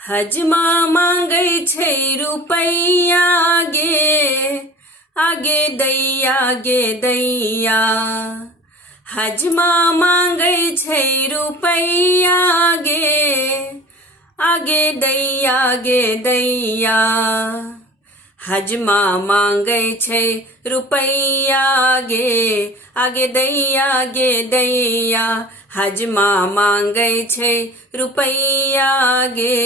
हजमा मांगै छै रुपैया गे, आगे दैया गे दैया। हजमा मांगै छै रुपैया गे, आगे दैया गे दैया। हजमा मांगै छै रुपैया गे, आगे दैया गे दैया। हजमा मांगै छै रुपैया गे,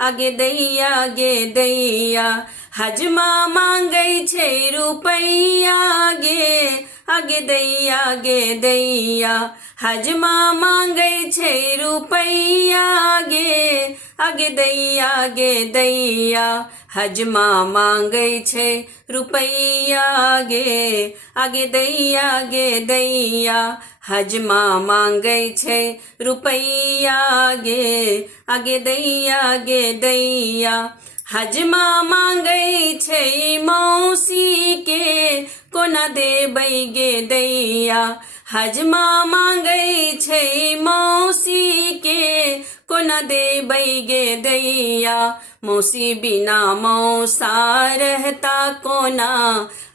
आगे दैया गे दैया। हजमा मांगै छै रुपैया गे, आगे दैया गे दैया। हजमा मांगै छै रुपैया गे, आगे दैया गे दैया। हजमा मांगै छै रुपैया गे, आगे दैया गे दैया। हजमा मांगै छै रुपैया गे, आगे दैया गे दैया। हजमा मांगै छै मौसी के, कोना देबै गे दैया। हजमा मांगै छै मौसी के, कोना देबै गे दैया। मौसी बिना मौसा रहता कोना,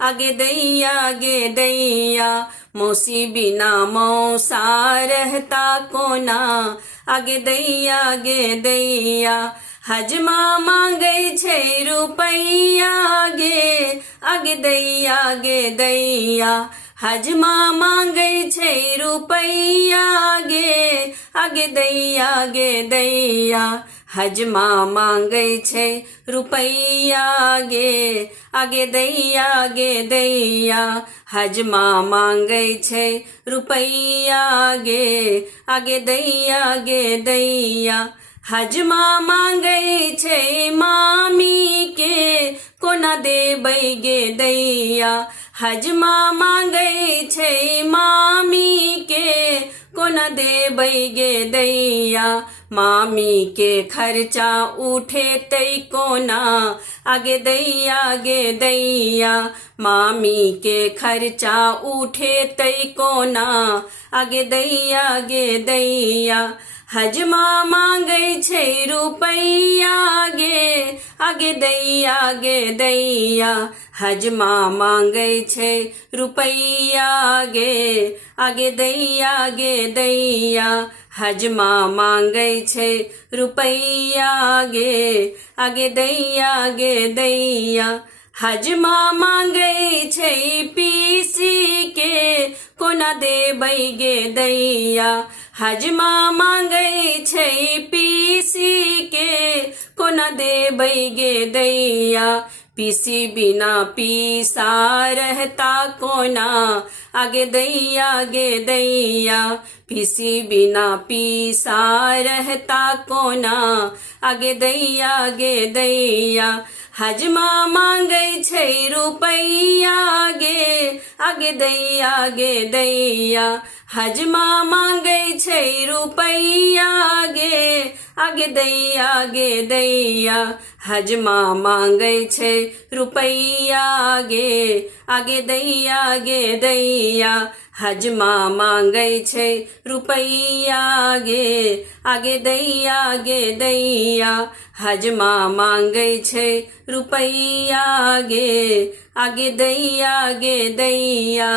आगे दैया गे दैया। मौसी बिना मौसा रहता कोना, आगे दैया गे दैया। हजमा मांगै छै रुपैया गे, आगे दैया गे दैया। हजमा मांगै छै रुपैया गे, आगे दैया गे दैया। हजमा मांगै छै रुपैया गे, आगे दैया गे दैया। हजमा मांगै छै रुपैया गे, आगे दैया गे दैया। हजमा मांगै छै मामी के, कोना देबै गे दैया। हजमा मांगै छै मामी के, कोना देबै गे दैया। मामी के खर्चा उठेतै कोना, आगे दैया गे दैया। मामी के खर्चा उठेतै कोना, आगे दैया गे दैया। हजमा मांगै छै रुपैया गे, आगे दैया गे दैया। हजमा मांगै छै रुपैया गे, आगे दैया गे दैया। हजमा मांगै छै रुपैया गे, आगे दैया गे दैया। हजमा मांगै छै पीसी के, कोना देबै गे दैया। हजमा मांगै छै पीसी के, कोना देबै गे दैया। पीसी बिना पीसा रहता कोना, आगे दैया गे दैया। पीसी बिना पीसा रहता कोना, आगे दैया गे दैया। हजमा मांगै छै रुपैया गे, आगे दैया गे दैया। हजमा मांगै छै रुपैया गे, आगे दैया गे दैया। हजमा मांगै छै रुपैया गे, आगे दैया गे दैया। हजमा मांगै छै रुपैया गे, आगे दैया गे दैया। हजमा मांगै छै रुपैया गे, आगे दैया गे दैया।